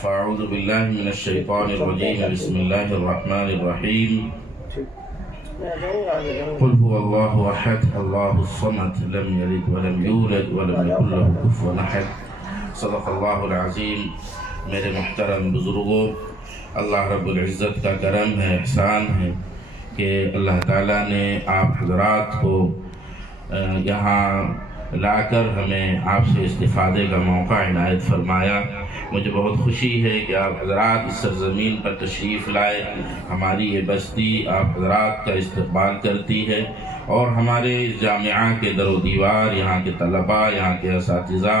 فاعوذ باللہ من الشیطان الرجیم بسم اللہ الرحمن الرحیم قل هو اللہ احد اللہ الصمد لم یلد ولم یولد ولم یکن له کفوا احد صدق اللہ العظیم۔ میرے محترم بزرگوں، اللہ رب العزت کا کرم ہے، احسان ہے کہ اللہ تعالیٰ نے آپ حضرات کو یہاں لا کر ہمیں آپ سے استفادے کا موقع عنایت فرمایا۔ مجھے بہت خوشی ہے کہ آپ حضرات اس سرزمین پر تشریف لائے، ہماری یہ بستی آپ حضرات کا استقبال کرتی ہے اور ہمارے جامعہ کے در و دیوار، یہاں کے طلباء، یہاں کے اساتذہ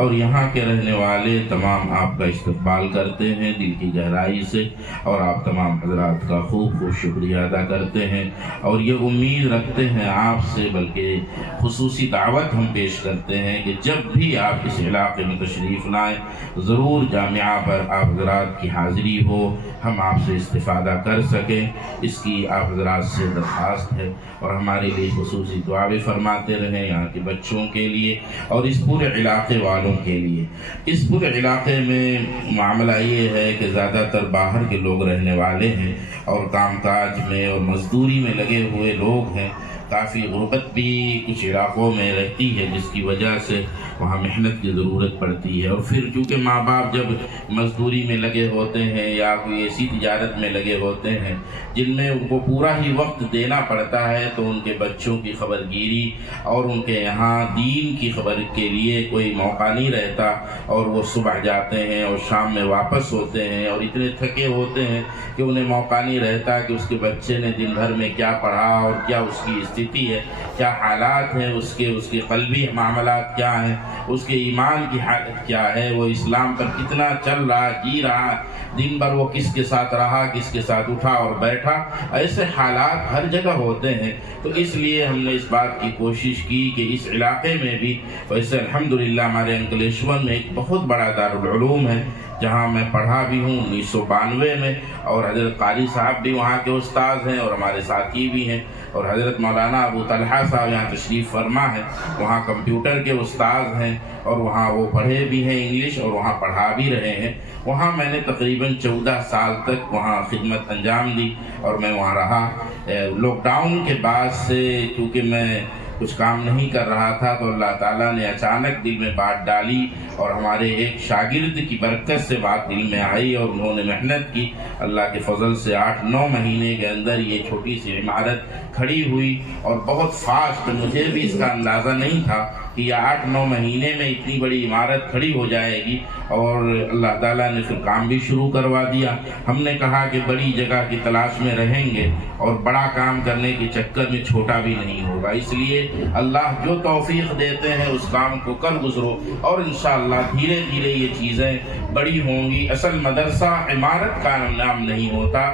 اور یہاں کے رہنے والے تمام آپ کا استقبال کرتے ہیں دل کی گہرائی سے، اور آپ تمام حضرات کا خوب خوب شکریہ ادا کرتے ہیں اور یہ امید رکھتے ہیں آپ سے، بلکہ خصوصی دعوت ہم پیش کرتے ہیں کہ جب بھی آپ اس علاقے میں تشریف لائیں ضرور جامعہ پر آپ حضرات کی حاضری ہو، ہم آپ سے استفادہ کر سکیں، اس کی آپ حضرات سے درخواست ہے۔ اور ہمارے لیے خصوصی دعا بھی فرماتے رہیں یہاں کے بچوں کے لیے اور اس پورے علاقے والوں کے لیے۔ اس پورے علاقے میں معاملہ یہ ہے کہ زیادہ تر باہر کے لوگ رہنے والے ہیں اور کام کاج میں اور مزدوری میں لگے ہوئے لوگ ہیں، کافی غربت بھی کچھ علاقوں میں رہتی ہے جس کی وجہ سے وہاں محنت کی ضرورت پڑتی ہے، اور پھر چونکہ ماں باپ جب مزدوری میں لگے ہوتے ہیں یا کوئی ایسی تجارت میں لگے ہوتے ہیں جن میں ان کو پورا ہی وقت دینا پڑتا ہے، تو ان کے بچوں کی خبر گیری اور ان کے یہاں دین کی خبر کے لیے کوئی موقع نہیں رہتا، اور وہ صبح جاتے ہیں اور شام میں واپس ہوتے ہیں اور اتنے تھکے ہوتے ہیں کہ انہیں موقع نہیں رہتا کہ اس کے بچے نے دن بھر میں کیا پڑھا اور کیا اس کی استھتی ہے، کیا حالات ہیں اس کے قلبی معاملات کیا ہیں، اس کے ایمان کی حالت کیا ہے، وہ اسلام پر کتنا چل رہا جی رہا، دن بھر وہ کس کے ساتھ رہا، کس کے ساتھ اٹھا اور بیٹھا، ایسے حالات ہر جگہ ہوتے ہیں۔ تو اس لیے ہم نے اس بات کی کوشش کی کہ اس علاقے میں بھی، ویسے الحمدللہ ہمارے انکلیشور میں ایک بہت بڑا دارالعلوم ہے جہاں میں پڑھا بھی ہوں 1992 میں، اور حضرت قاری صاحب بھی وہاں کے استاذ ہیں اور ہمارے ساتھی بھی ہیں، اور حضرت مولانا ابو طلحہ صاحب یہاں تشریف فرما ہے، وہاں کمپیوٹر کے استاذ ہیں اور وہاں وہ پڑھے بھی ہیں انگلش اور وہاں پڑھا بھی رہے ہیں۔ وہاں میں نے تقریباً 14 سال تک وہاں خدمت انجام دی اور میں وہاں رہا۔ لاک ڈاؤن کے بعد سے چونکہ میں کچھ کام نہیں کر رہا تھا تو اللہ تعالیٰ نے اچانک دل میں بات ڈالی اور ہمارے ایک شاگرد کی برکت سے بات دل میں آئی اور انہوں نے محنت کی، اللہ کے فضل سے 8-9 مہینے کے اندر یہ چھوٹی سی عمارت کھڑی ہوئی، اور بہت فاسٹ، مجھے بھی اس کا اندازہ نہیں تھا کہ یہ 8-9 مہینے میں اتنی بڑی عمارت کھڑی ہو جائے گی، اور اللہ تعالیٰ نے پھر کام بھی شروع کروا دیا۔ ہم نے کہا کہ بڑی جگہ کی تلاش میں رہیں گے اور بڑا کام کرنے کے چکر میں چھوٹا بھی نہیں ہوگا، اس لیے اللہ جو توفیق دیتے ہیں اس کام کو کر گزرو، اور انشاءاللہ دھیرے دھیرے یہ چیزیں بڑی ہوں گی۔ اصل مدرسہ عمارت کا نام نہیں ہوتا،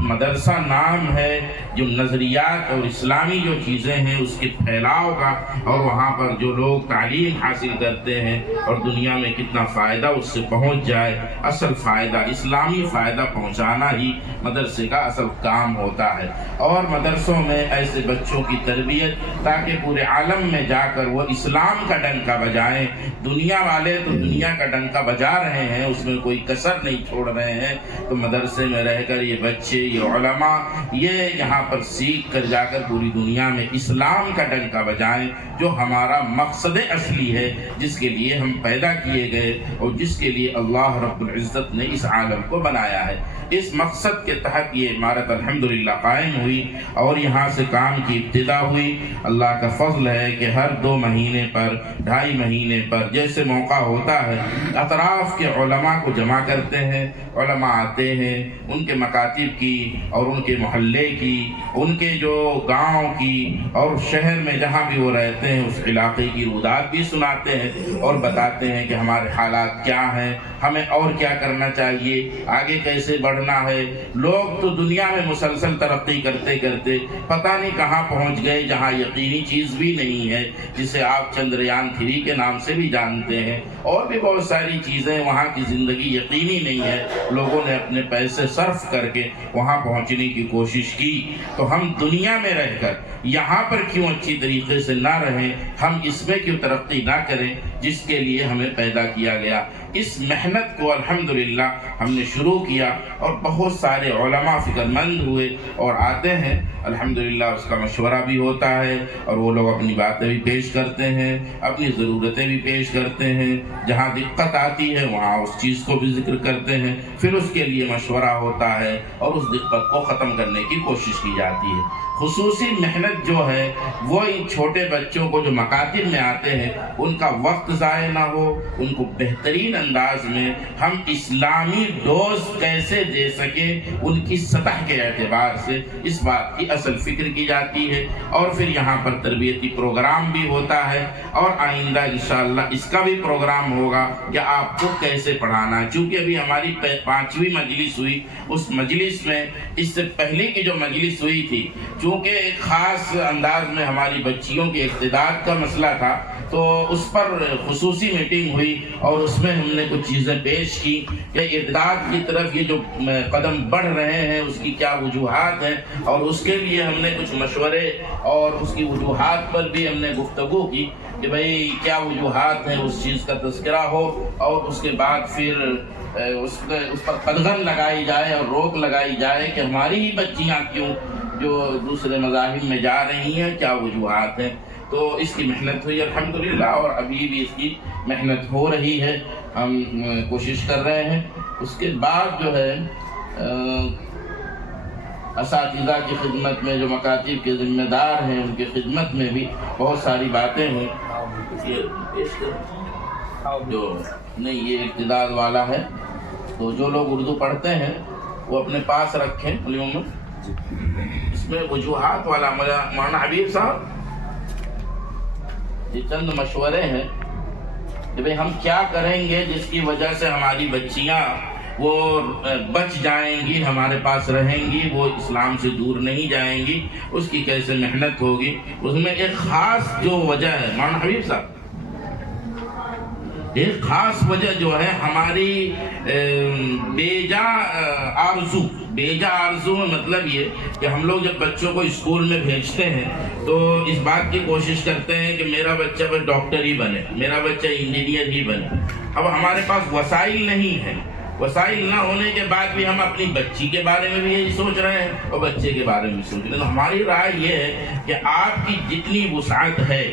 مدرسہ نام ہے جو نظریات اور اسلامی جو چیزیں ہیں اس کے پھیلاؤ کا، اور وہاں پر جو لوگ تعلیم حاصل کرتے ہیں اور دنیا میں کتنا فائدہ اس سے پہنچ جائے، اصل فائدہ اسلامی فائدہ پہنچانا ہی مدرسے کا اصل کام ہوتا ہے۔ اور مدرسوں میں ایسے بچوں کی تربیت تاکہ پورے عالم میں جا کر وہ اسلام کا ڈنکا بجائیں۔ دنیا والے تو دنیا کا ڈنکا بجا رہے ہیں، اس میں کوئی کسر نہیں چھوڑ رہے ہیں، تو مدرسے میں رہ کر یہ بچے، یہ علماء، یہ یہاں پر سیکھ کر جا کر پوری دنیا میں اسلام کا ڈنکا بجائیں، جو ہمارا مقصد اصلی ہے، جس کے لیے ہم پیدا کیے گئے اور جس کے لیے اللہ رب العزت نے اس عالم کو بنایا ہے۔ اس مقصد کے تحت یہ عمارت الحمدللہ قائم ہوئی اور یہاں سے کام کی ابتدا ہوئی۔ اللہ کا فضل ہے کہ ہر 2 مہینے پر، 2.5 مہینے پر جیسے موقع ہوتا ہے اطراف کے علماء کو جمع کرتے ہیں، علماء آتے ہیں، ان کے مکاتب کی اور ان کے محلے کی، ان کے جو گاؤں کی اور شہر میں جہاں بھی وہ رہتے ہیں اس علاقے کی رودات بھی سناتے ہیں اور بتاتے ہیں کہ ہمارے حالات کیا ہیں، ہمیں اور کیا کرنا چاہیے، آگے کیسے بڑھنا ہے۔ لوگ تو دنیا میں مسلسل ترقی کرتے کرتے پتہ نہیں کہاں پہنچ گئے، جہاں یقینی چیز بھی نہیں ہے، جسے آپ چندریان 3 کے نام سے بھی جانتے ہیں، اور بھی بہت ساری چیزیں، وہاں کی زندگی یقینی نہیں ہے، لوگوں نے اپنے پیسے صرف کر کے وہاں پہنچنے کی کوشش کی۔ تو ہم دنیا میں رہ کر یہاں پر کیوں اچھی طریقے سے نہ رہیں، ہم اس میں کیوں ترقی نہ کریں جس کے لیے ہمیں پیدا کیا گیا۔ اس محنت کو الحمدللہ ہم نے شروع کیا اور بہت سارے علماء فکر مند ہوئے اور آتے ہیں، الحمدللہ اس کا مشورہ بھی ہوتا ہے اور وہ لوگ اپنی باتیں بھی پیش کرتے ہیں، اپنی ضرورتیں بھی پیش کرتے ہیں، جہاں دقت آتی ہے وہاں اس چیز کو بھی ذکر کرتے ہیں، پھر اس کے لیے مشورہ ہوتا ہے اور اس دقت کو ختم کرنے کی کوشش کی جاتی ہے۔ خصوصی محنت جو ہے وہ ان چھوٹے بچوں کو جو مکاتب میں آتے ہیں ان کا وقت ضائع نہ ہو، ان کو بہترین انداز میں ہم اسلامی ڈوز کیسے دے سکیں ان کی سطح کے اعتبار سے اس بات کی اصل فکر کی جاتی ہے، اور پھر یہاں پر تربیتی پروگرام بھی ہوتا ہے، اور آئندہ انشاءاللہ اس کا بھی پروگرام ہوگا کہ آپ کو کیسے پڑھانا ہے۔ چونکہ ابھی ہماری 5ویں مجلس ہوئی، اس مجلس میں اس سے پہلے کی جو مجلس ہوئی تھی، چونکہ ایک خاص انداز میں ہماری بچیوں کی اقتدار کا مسئلہ تھا تو اس پر خصوصی میٹنگ ہوئی اور اس میں ہم نے کچھ چیزیں پیش کی کہ اقتدار کی طرف یہ جو قدم بڑھ رہے ہیں اس کی کیا وجوہات ہیں، اور اس کے لیے ہم نے کچھ مشورے اور اس کی وجوہات پر بھی ہم نے گفتگو کی کہ بھئی کیا وجوہات ہیں، اس چیز کا تذکرہ ہو اور اس کے بعد پھر اس پر قدغن لگائی جائے اور روک لگائی جائے کہ ہماری ہی بچیاں کیوں جو دوسرے مذاہب میں جا رہی ہیں، کیا وجوہات ہیں۔ تو اس کی محنت ہوئی الحمدللہ، اور ابھی بھی اس کی محنت ہو رہی ہے، ہم کوشش کر رہے ہیں۔ اس کے بعد جو ہے اساتذہ کی خدمت میں جو مکاتب کے ذمہ دار ہیں ان کی خدمت میں بھی بہت ساری باتیں ہیں۔ جو نہیں یہ اقتدار والا ہے تو جو لوگ اردو پڑھتے ہیں وہ اپنے پاس رکھیں عموماً۔ اس میں وجوہات والا مولانا حبیب صاحب یہ چند مشورے ہیں کہ بھئی ہم کیا کریں گے جس کی وجہ سے ہماری بچیاں وہ بچ جائیں گی، ہمارے پاس رہیں گی، وہ اسلام سے دور نہیں جائیں گی، اس کی کیسے محنت ہوگی۔ اس میں ایک خاص جو وجہ ہے مولانا حبیب صاحب، ایک خاص وجہ جو ہے ہماری بیجا آرزو میں مطلب یہ کہ ہم لوگ جب بچوں کو اسکول میں بھیجتے ہیں تو اس بات کی کوشش کرتے ہیں کہ میرا بچہ بس ڈاکٹر ہی بنے، میرا بچہ انجینئر ہی بنے۔ اب ہمارے پاس وسائل نہیں ہیں، وسائل نہ ہونے کے بعد بھی ہم اپنی بچی کے بارے میں بھی یہی سوچ رہے ہیں اور بچے کے بارے میں بھی سوچ رہے ہیں۔ تو ہماری رائے یہ ہے کہ آپ کی جتنی وسعت ہے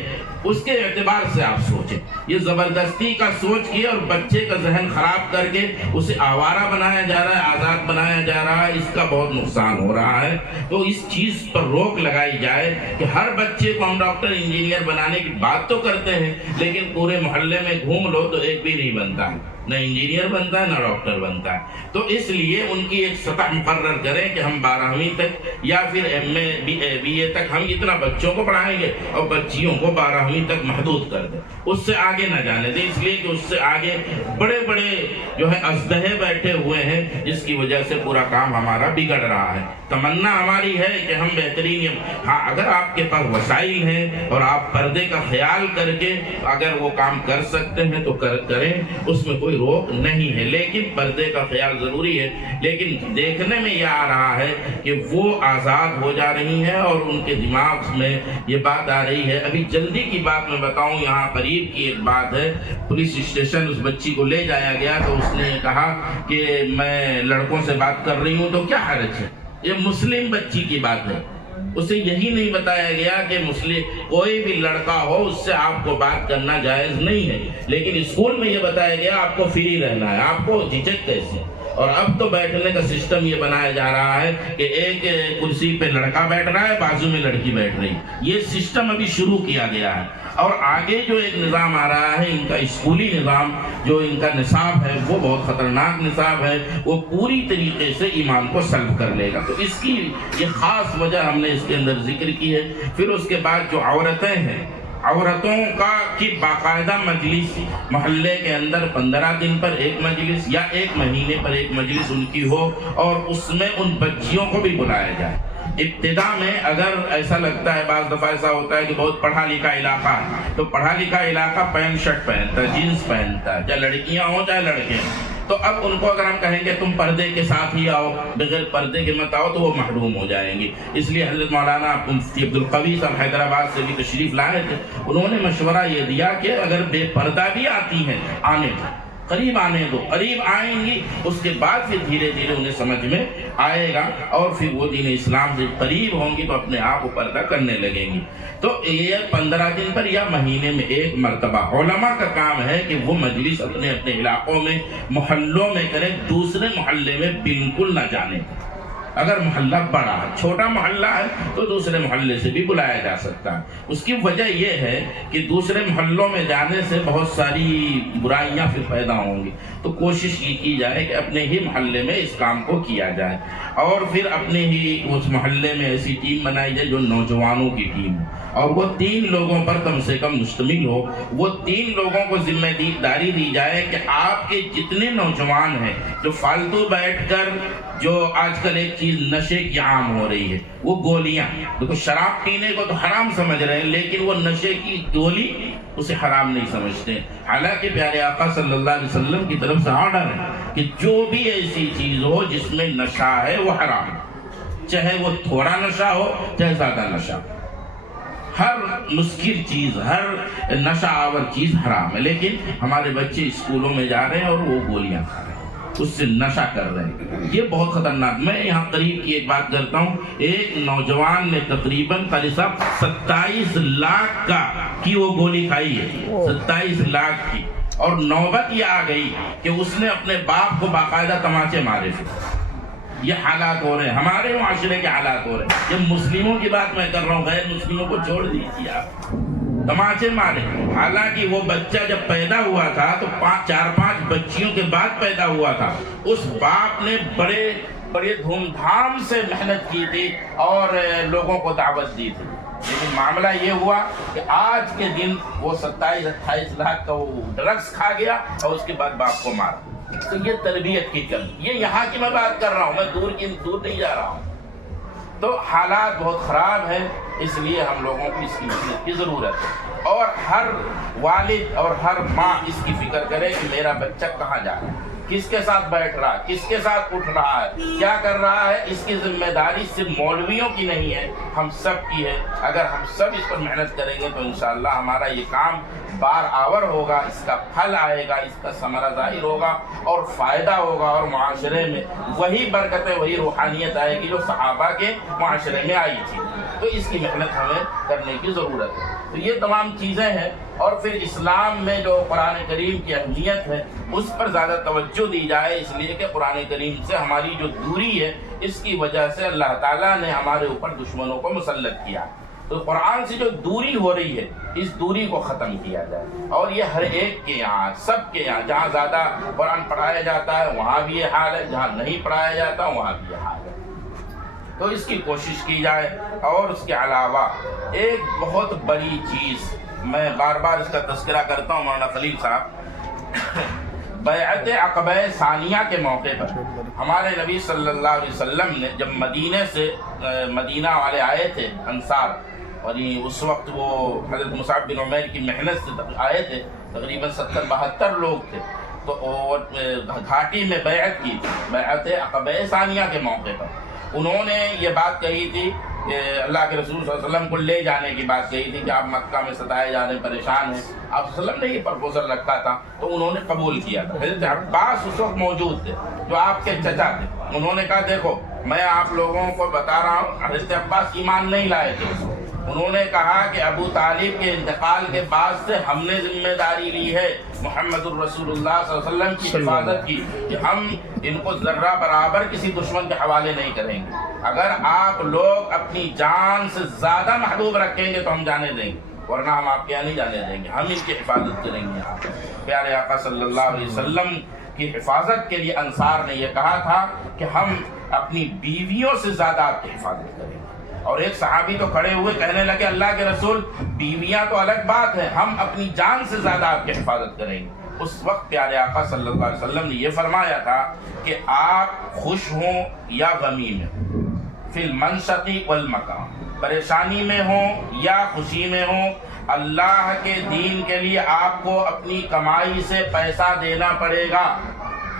اس کے اعتبار سے آپ سوچیں۔ یہ زبردستی کا سوچ کے اور بچے کا ذہن خراب کر کے اسے آوارہ بنایا جا رہا ہے، آزاد بنایا جا رہا ہے، اس کا بہت نقصان ہو رہا ہے۔ تو اس چیز پر روک لگائی جائے کہ ہر بچے کو ہم ڈاکٹر انجینئر بنانے کی بات تو کرتے ہیں لیکن پورے محلے میں گھوم لو تو ایک بھی نہیں بنتا ہے، نہ انجینئر بنتا ہے نہ ڈاکٹر بنتا ہے۔ تو اس لیے ان کی ایک سطح مقرر کریں کہ ہم 12ویں تک یا پھر MA BA تک ہم اتنا بچوں کو پڑھائیں گے اور بچیوں کو 12ویں تک محدود کر دیں، اس سے آگے نہ جانے دیں، اس لیے کہ اس سے آگے بڑے بڑے جو ہے ازدہے بیٹھے ہوئے ہیں جس کی وجہ سے پورا کام ہمارا بگڑ رہا ہے۔ تمنا ہماری ہے کہ ہم بہترین، ہاں اگر آپ کے پاس وسائل ہیں اور آپ پردے کا خیال کر کے اگر وہ کام کر سکتے ہیں تو کریں، اس میں کوئی روک نہیں ہے، لیکن پردے کا خیال ضروری ہے۔ لیکن دیکھنے میں یہ آ رہا ہے کہ وہ آزاد ہو جا رہی ہیں اور ان کے دماغ میں یہ بات آ رہی ہے۔ ابھی جلدی کی بات میں بتاؤں، یہاں قریب کی ایک بات ہے، پولیس اسٹیشن اس بچی کو لے جایا گیا تو اس نے کہا کہ میں لڑکوں سے بات کر رہی ہوں تو کیا حرج ہے، یہ مسلم بچی کی بات ہے۔ اسے یہی نہیں بتایا گیا کہ مسلم کوئی بھی لڑکا ہو اس سے آپ کو بات کرنا جائز نہیں ہے، لیکن اسکول میں یہ بتایا گیا آپ کو فری رہنا ہے، آپ کو جھجک کیسے۔ اور اب تو بیٹھنے کا سسٹم یہ بنایا جا رہا ہے کہ ایک کرسی پہ لڑکا بیٹھ رہا ہے، بازو میں لڑکی بیٹھ رہی، یہ سسٹم ابھی شروع کیا گیا ہے۔ اور آگے جو ایک نظام آ رہا ہے ان کا اسکولی نظام، جو ان کا نصاب ہے وہ بہت خطرناک نصاب ہے، وہ پوری طریقے سے ایمان کو سلب کر لے گا۔ تو اس کی یہ خاص وجہ ہم نے اس کے اندر ذکر کی ہے۔ پھر اس کے بعد جو عورتیں ہیں، عورتوں کی باقاعدہ مجلس محلے کے اندر 15 دن پر ایک مجلس یا 1 مہینے پر ایک مجلس ان کی ہو، اور اس میں ان بچیوں کو بھی بلایا جائے۔ ابتدا میں اگر ایسا لگتا ہے، بعض دفعہ ایسا ہوتا ہے کہ بہت پڑھا لکھا علاقہ ہے تو پڑھا لکھا علاقہ پینٹ شرٹ پہنتا ہے، جینس پہنتا ہے، چاہے لڑکیاں ہوں چاہے لڑکے ہوں، تو اب ان کو اگر ہم کہیں گے تم پردے کے ساتھ ہی آؤ، بغیر پردے کے مت آؤ، تو وہ محروم ہو جائیں گے۔ اس لیے حضرت مولانا مفتی عبدالقوی صاحب حیدرآباد سے بھی تشریف لائے تھے، انہوں نے مشورہ یہ دیا کہ اگر بے پردہ بھی آتی ہیں آنے دو، قریب آنے دو، قریب آئیں گی، اس کے بعد پھر دھیرے دھیرے انہیں سمجھ میں آئے گا اور پھر وہ دین اسلام سے قریب ہوں گی تو اپنے آپ کو پردہ کرنے لگیں گی۔ تو یہ 15 دن پر یا مہینے میں ایک مرتبہ علماء کا کام ہے کہ وہ مجلس اپنے اپنے علاقوں میں محلوں میں کریں، دوسرے محلے میں بالکل نہ جانے۔ اگر محلہ بڑا ہے، چھوٹا محلہ ہے تو دوسرے محلے سے بھی بلایا جا سکتا ہے۔ اس کی وجہ یہ ہے کہ دوسرے محلوں میں جانے سے بہت ساری برائیاں پھر پیدا ہوں گی، تو کوشش یہ کی جائے کہ اپنے ہی محلے میں اس کام کو کیا جائے، اور پھر اپنے ہی اس محلے میں ایسی ٹیم بنائی جائے جو نوجوانوں کی ٹیم ہو، اور وہ 3 لوگوں پر کم سے کم مشتمل ہو۔ وہ 3 لوگوں کو ذمہ داری دی جائے کہ آپ کے جتنے نوجوان ہیں جو فالتو بیٹھ کر، جو آج کل ایک چیز نشے کی عام ہو رہی ہے، وہ گولیاں، دیکھو شراب پینے کو تو حرام سمجھ رہے ہیں لیکن وہ نشے کی گولی اسے حرام نہیں سمجھتے، حالانکہ پیارے آقا صلی اللہ علیہ وسلم کی طرف سے آرڈر ہے کہ جو بھی ایسی چیز ہو جس میں نشہ ہے وہ حرام ہے، چاہے وہ تھوڑا نشہ ہو چاہے زیادہ نشہ ہو، ہر مسکر چیز، ہر نشہ آور چیز حرام ہے۔ لیکن ہمارے بچے اسکولوں میں جا رہے ہیں اور وہ گولیاں کھا رہے ہیں، اس سے نشہ کر رہے ہیں، یہ بہت خطرناک۔ میں یہاں قریب کی ایک بات کرتا ہوں، ایک نوجوان نے تقریباً 27 لاکھ کی وہ گولی کھائی ہے، 27 لاکھ کی، اور نوبت یہ آ گئی کہ اس نے اپنے باپ کو باقاعدہ تماچے مارے تھے۔ یہ حالات ہو رہے ہیں، ہمارے معاشرے کے حالات ہو رہے ہیں۔ جب مسلموں کی بات میں کر رہا ہوں، غیر مسلموں کو چھوڑ دیجیے آپ، تماچے مارے۔ حالانکہ وہ بچہ جب پیدا ہوا تھا تو 4-5 بچیوں کے بعد پیدا ہوا تھا، اس باپ نے بڑے دھوم دھام سے محنت کی تھی اور لوگوں کو دعوت دی تھی، لیکن معاملہ یہ ہوا کہ آج کے دن وہ 27-28 لاکھ کا وہ ڈرگس کھا گیا اور اس کے بعد باپ کو مارا۔ تو یہ تربیت کی کمی، یہ یہاں کی میں بات کر رہا ہوں، میں دور نہیں جا رہا ہوں۔ تو حالات بہت خراب ہیں، اس لیے ہم لوگوں کو اس کی محنت کی ضرورت ہے، اور ہر والد اور ہر ماں اس کی فکر کرے کہ میرا بچہ کہاں جا رہا ہے، کس کے ساتھ بیٹھ رہا ہے، کس کے ساتھ اٹھ رہا ہے، کیا کر رہا ہے۔ اس کی ذمہ داری صرف مولویوں کی نہیں ہے، ہم سب کی ہے۔ اگر ہم سب اس پر محنت کریں گے تو انشاءاللہ ہمارا یہ کام بار آور ہوگا، اس کا پھل آئے گا، اس کا ثمرہ ظاہر ہوگا اور فائدہ ہوگا، اور معاشرے میں وہی برکتیں، وہی روحانیت آئے گی جو صحابہ کے معاشرے میں آئی تھی۔ تو اس کی محنت ہمیں کرنے کی ضرورت ہے۔ تو یہ تمام چیزیں ہیں، اور پھر اسلام میں جو قرآن کریم کی اہمیت ہے اس پر زیادہ توجہ دی جائے، اس لیے کہ قرآن کریم سے ہماری جو دوری ہے اس کی وجہ سے اللہ تعالیٰ نے ہمارے اوپر دشمنوں کو مسلط کیا۔ تو قرآن سے جو دوری ہو رہی ہے اس دوری کو ختم کیا جائے، اور یہ ہر ایک کے یہاں، سب کے یہاں، جہاں زیادہ قرآن پڑھایا جاتا ہے وہاں بھی یہ حال ہے، جہاں نہیں پڑھایا جاتا وہاں بھی یہ حال ہے۔ تو اس کی کوشش کی جائے۔ اور اس کے علاوہ ایک بہت بڑی چیز، میں بار بار اس کا تذکرہ کرتا ہوں، مولانا خلیل صاحب، بیعت عقبہ ثانیہ کے موقع پر ہمارے نبی صلی اللہ علیہ وسلم نے جب مدینے سے مدینہ والے آئے تھے انصار، اور اس وقت وہ حضرت مصعب بن عمیر کی محنت سے آئے تھے، تقریباً 70-72 لوگ تھے، تو گھاٹی میں بیعت کی تھی، بیعت عقبہ ثانیہ کے موقع پر انہوں نے یہ بات کہی تھی کہ اللہ کے رسول صلی اللہ علیہ وسلم کو لے جانے کی بات کہی تھی کہ آپ مکہ میں ستائے جانے پریشان ہیں۔ آپ صلی اللہ علیہ وسلم نے یہ پرپوزل رکھا تھا تو انہوں نے قبول کیا تھا۔ حضرت عباس اس وقت موجود تھے جو آپ کے چچا تھے، انہوں نے کہا دیکھو میں آپ لوگوں کو بتا رہا ہوں، حضرت عباس ایمان نہیں لائے تھے، انہوں نے کہا کہ ابو طالب کے انتقال کے بعد سے ہم نے ذمہ داری لی ہے محمد الرسول اللہ صلی اللہ علیہ وسلم کی حفاظت کی، کہ ہم ان کو ذرہ برابر کسی دشمن کے حوالے نہیں کریں گے۔ اگر آپ لوگ اپنی جان سے زیادہ محبوب رکھیں گے تو ہم جانے دیں گے، ورنہ ہم آپ کے یہاں نہیں جانے دیں گے، ہم ان کی حفاظت کریں گے۔ آپ پیارے آقا صلی اللہ علیہ وسلم کی حفاظت کے لیے انصار نے یہ کہا تھا کہ ہم اپنی بیویوں سے زیادہ آپ کی حفاظت کریں گے۔ اور ایک صحابی تو کھڑے ہوئے کہنے لگے اللہ کے رسول بیویاں تو الگ بات ہے، ہم اپنی جان سے زیادہ آپ کی حفاظت کریں گے۔ اس وقت پیارے آقا صلی اللہ علیہ وسلم نے یہ فرمایا تھا کہ آپ خوش ہوں یا غمی میں، فی المنشط والمکان، پریشانی میں ہوں یا خوشی میں ہوں، اللہ کے دین کے لیے آپ کو اپنی کمائی سے پیسہ دینا پڑے گا۔